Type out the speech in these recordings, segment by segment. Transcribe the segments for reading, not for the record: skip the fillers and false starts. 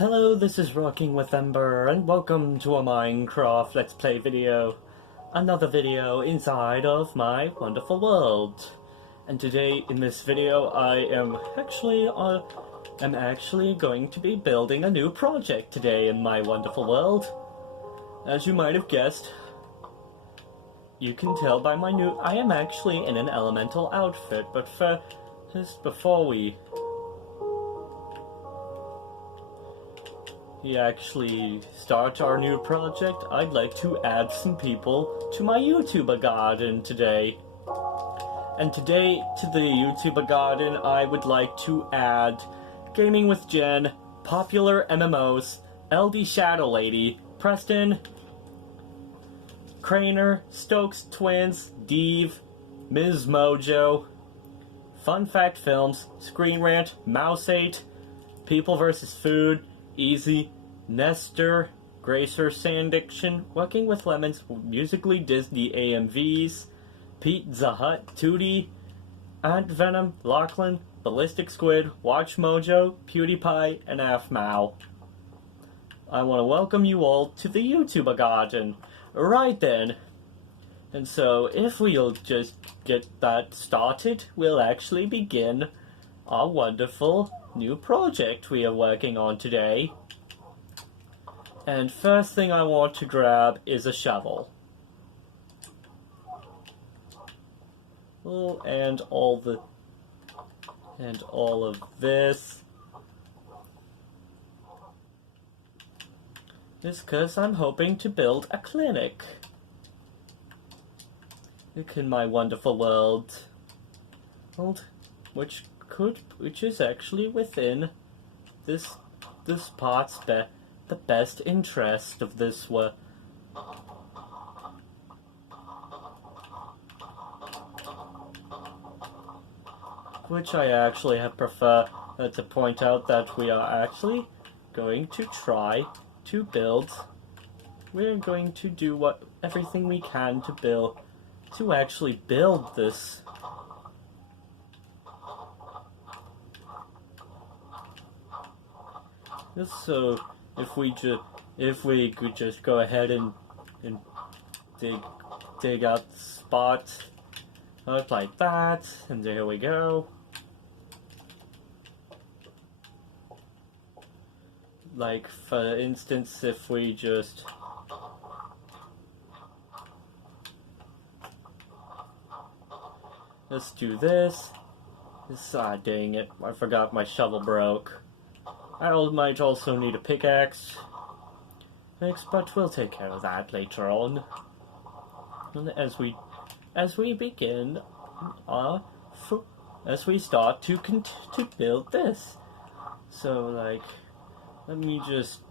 Hello, this is Rocking with Ember, and welcome to a Minecraft Let's Play video. Another video inside of my wonderful world. And today, in this video, I am actually going to be building a new project today in my wonderful world. As you might have guessed, you can tell by my I am actually in an elemental outfit, but before we actually start our new project, I'd like to add some people to my YouTuber garden today. And today, to the YouTuber garden, I would like to add Gaming with Jen, Popular MMOs, LD Shadow Lady, Preston, Craner, Stokes Twins, Deve, Ms. Mojo, Fun Fact Films, Screen Rant, Mouse 8, People vs. Food, Easy, Nestor, Gracer Sandiction, Working with Lemons, Musically Disney AMVs, Pete Zahut, Tootie, Ant Venom, Lachlan, Ballistic Squid, Watch Mojo, PewDiePie, and AFMAO. I want to welcome you all to the YouTuber garden. Right then. And so, if we'll just get that started, we'll actually begin our wonderful new project we are working on today. And first thing I want to grab is a shovel. Oh, and all of this is because I'm hoping to build a clinic in my wonderful world, which is actually within this part's the best interest of this world. Which I actually prefer to point out that we are actually going to try to build. We're going to do everything we can to actually build this. So if we could just go ahead and dig out the spot like that, and there we go. Like, for instance, if we just let's do this. Dang it, I forgot my shovel broke. I might also need a pickaxe, but we'll take care of that later on. As we begin, as we start to build this. So, like, let me just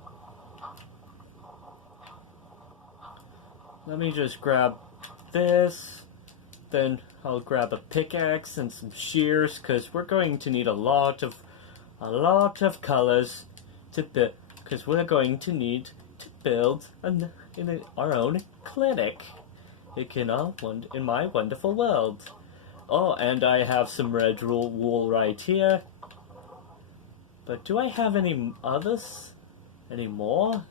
grab this. Then I'll grab a pickaxe and some shears, because we're going to need a lot of colors because we're going to need to build our own clinic in my wonderful world. Oh, and I have some red wool right here. But do I have any others? Any more?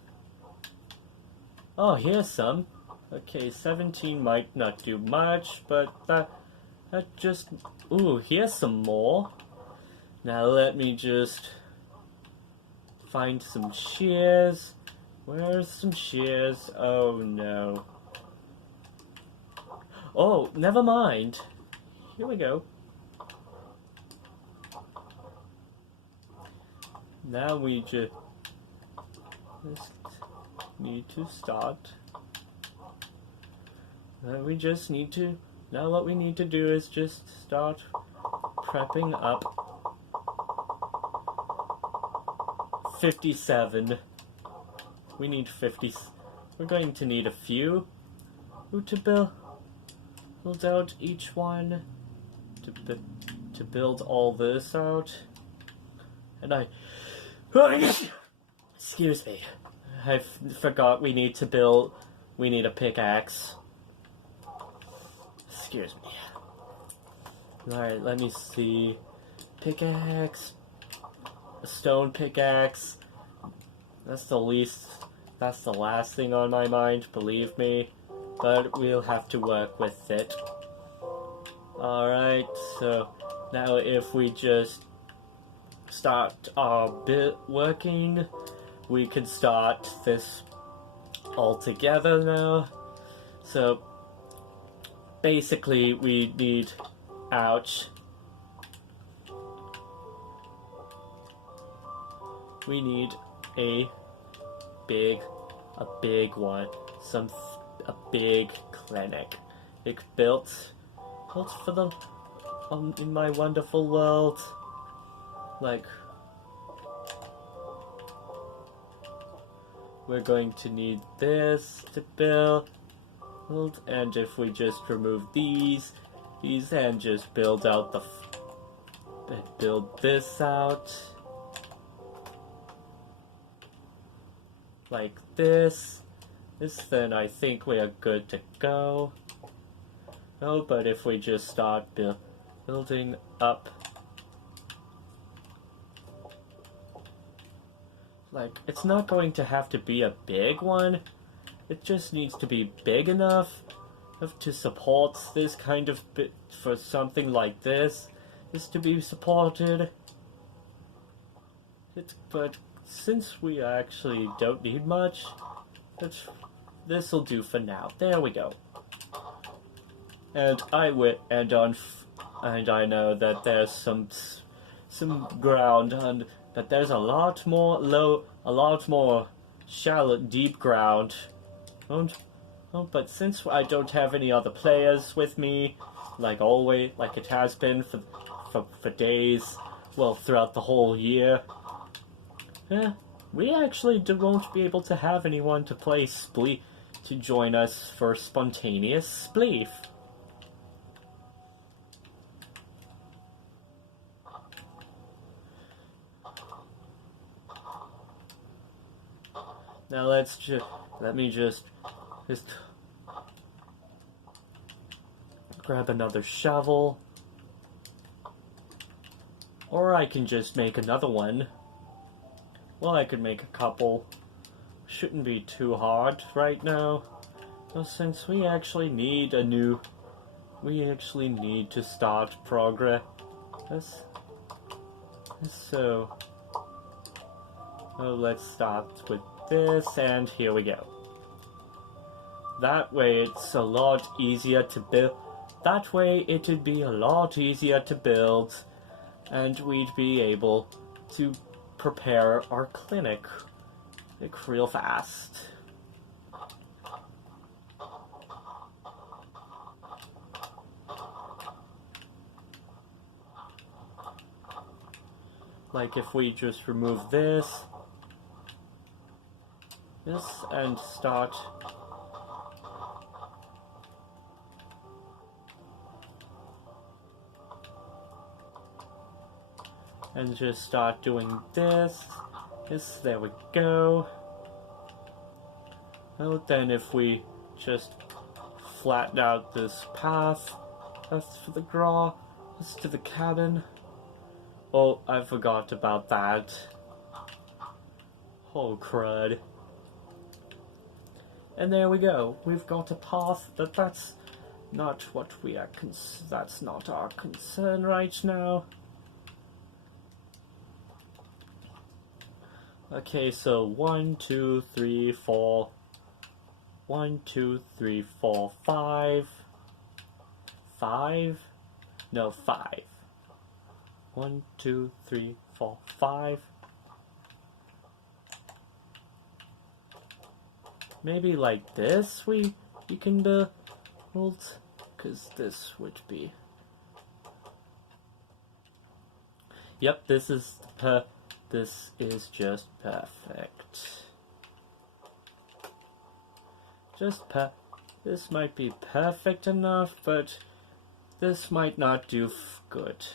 Oh, here's some. Okay, 17 might not do much, but that just... Ooh, here's some more. Now let me just find some shears. Where's some shears? Oh no. Oh, never mind. Here we go. Now we just need to start. Now what we need to do is just start prepping up 57. We need 50. We're going to need a few to build out each one to build all this out. And excuse me, I forgot we need a pickaxe. Excuse me. Alright, let me see. Pickaxe, a stone pickaxe, That's the last thing on my mind, believe me. But we'll have to work with it. Alright, so now if we just start our bit working, we can start this all together now. So basically we need, ouch, we need a big one, a big clinic, built for the in my wonderful world. Like, we're going to need this to build, and if we just remove these and just build out build this out like this, then I think we are good to go. No, but if we just start building up, like, it's not going to have to be a big one. It just needs to be big enough to support this kind of bit, for something like this to be supported. But since we actually don't need much, this'll do for now. There we go. And I know that there's some ground but there's a lot more shallow, deep ground. But since I don't have any other players with me, like always, like it has been for days, well, throughout the whole year, we actually won't be able to have anyone to play to join us for spontaneous spleef. Now let me just grab another shovel, or I can just make another one. Well, I could make a couple. Shouldn't be too hard right now. Well, since we actually need to start progress. So, let's start with this, and here we go. That way it's a lot easier to build. That way it'd be a lot easier to build, and we'd be able to prepare our clinic like real fast. Like if we just remove this and start doing this, there we go. Well, then if we just flatten out this path, that's for the that's to the cabin. Oh, I forgot about that. Oh, crud. And there we go. We've got a path, but that's not what we are that's not our concern right now. Okay, so 1, 2, 3, 4. 1, 2, 3, 4, 5. 5? No, 5. 1, 2, 3, 4, 5. Maybe like this you can build, because this would be. Yep, this is just perfect. This might be perfect enough, but this might not do good.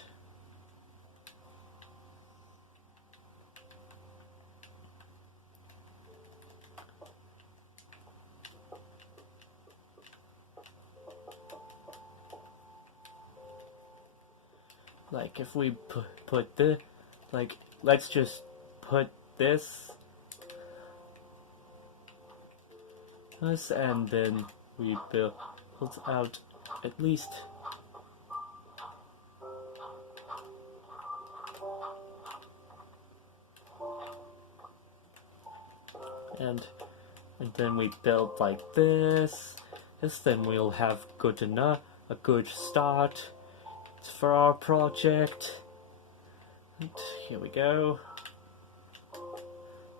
Like if we put the, like, let's just put this us, and then we build out at least and then we build like this. Then we'll have a good start for our project. And here we go.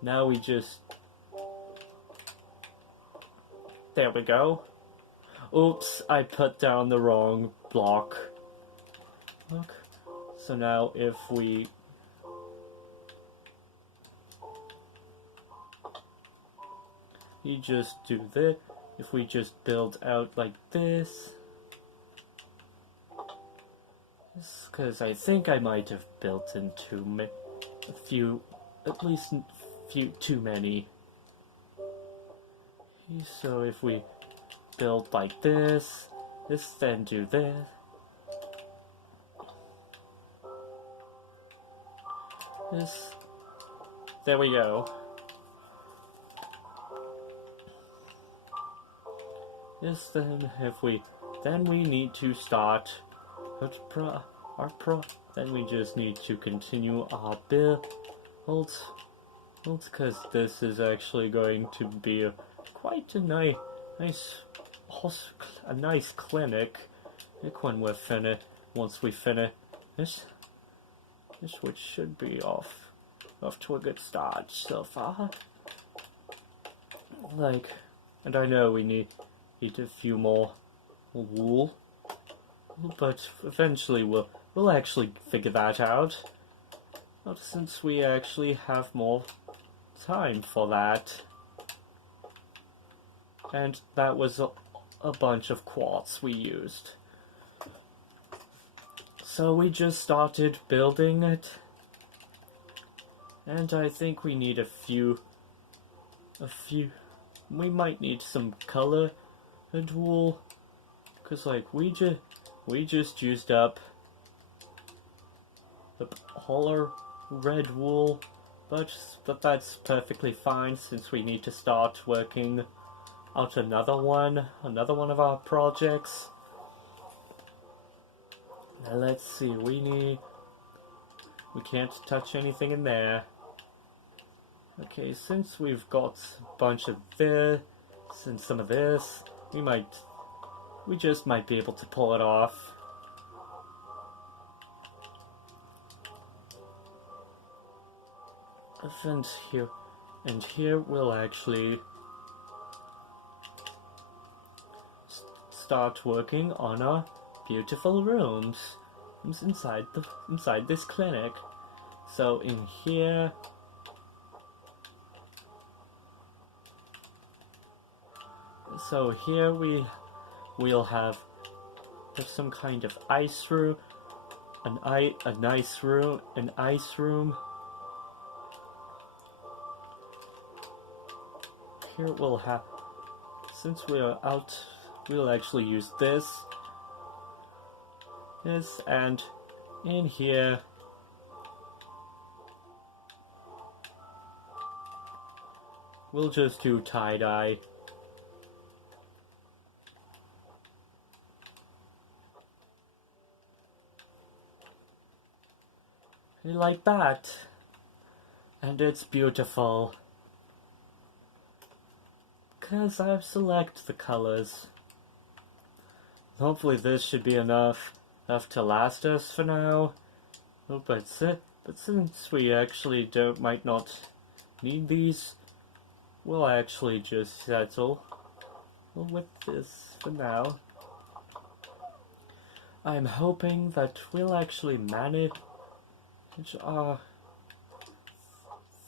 Now we just... There we go. Oops, I put down the wrong block. Look. So now if we... You just do this. If we just build out like this, because I think I might have built into at least too many. So if we build like this, then do this. There we go. Then we need to start then we just need to continue our builds, because this is actually going to be quite a nice clinic. When we're once we finish this, which should be off to a good start so far. And I know we need a few more wool, but eventually we'll actually figure that out. Not since we actually have more time for that. And that was a bunch of quartz we used. So we just started building it, and I think we need a few. We might need some color and wool, because we just used up the whole red wool, but that's perfectly fine since we need to start working out another one of our projects. Now let's see, we can't touch anything in there. Okay, since we've got a bunch of this and some of this, we just might be able to pull it off. And here we'll actually start working on our beautiful rooms inside this clinic. So in here, we'll have some kind of ice room, an ice room. Here we'll have, since we're out, we'll actually use this, and in here we'll just do tie-dye. Like that, and it's beautiful, because I've selected the colors. Hopefully this should be enough to last us for now. But since we actually might not need these, we'll actually just settle with this for now. I'm hoping that we'll actually manage our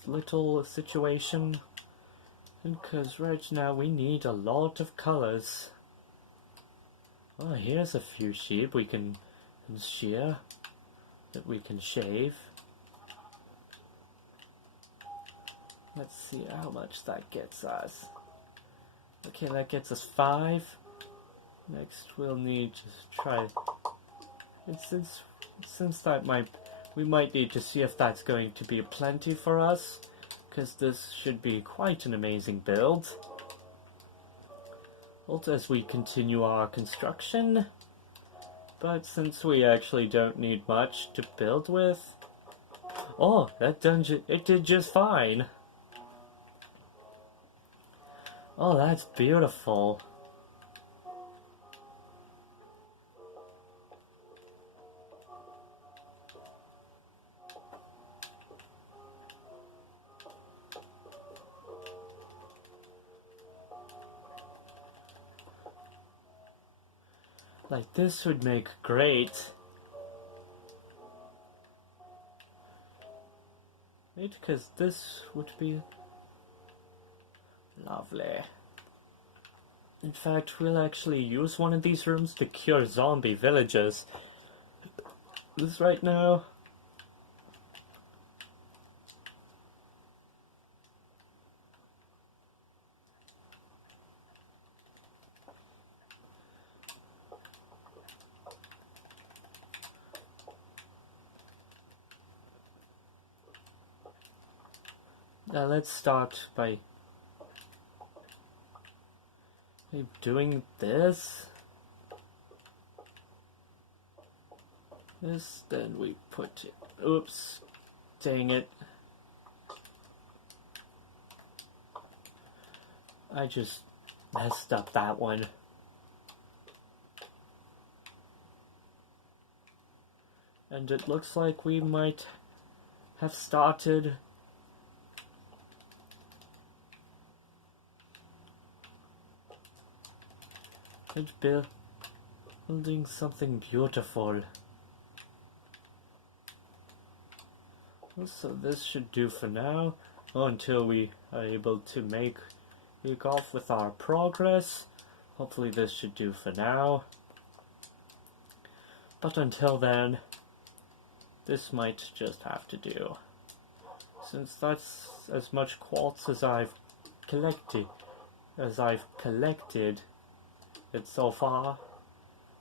little situation, because right now we need a lot of colors. Oh, here's a few sheep we can shear, that we can shave. Let's see how much that gets us. Okay, that gets us 5. Next we'll need to try, and since we might need to see if that's going to be plenty for us, because this should be quite an amazing build. as we continue our construction. But since we actually don't need much to build with... Oh, that dungeon, it did just fine. Oh, that's beautiful. Like, this would make great. Wait, because this would be lovely. In fact, we'll actually use one of these rooms to cure zombie villagers. This right now. Now let's start by doing this. Then we put it. Oops. Dang it. I just messed up that one. And it looks like we might have started and building something beautiful. So this should do for now, until we are able to make off with our progress. Hopefully this should do for now. But until then, this might just have to do. Since that's as much quartz as I've collected it so far,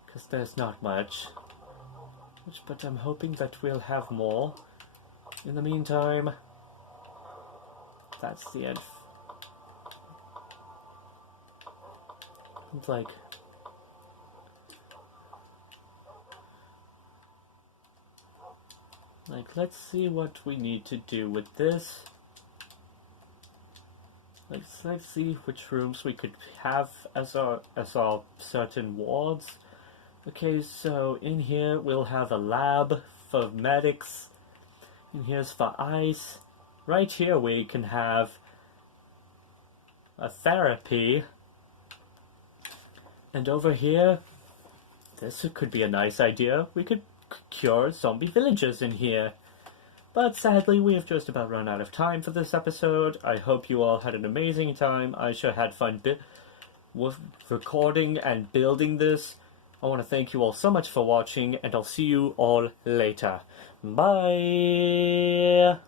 because there's not much. But I'm hoping that we'll have more. In the meantime, that's the end. It's like, let's see what we need to do with this. Let's see which rooms we could have as our certain wards. Okay, so in here we'll have a lab for medics. And here's for ice. Right here we can have a therapy. And over here, this could be a nice idea. We could cure zombie villagers in here. But sadly, we have just about run out of time for this episode. I hope you all had an amazing time. I sure had fun with recording and building this. I want to thank you all so much for watching, and I'll see you all later. Bye!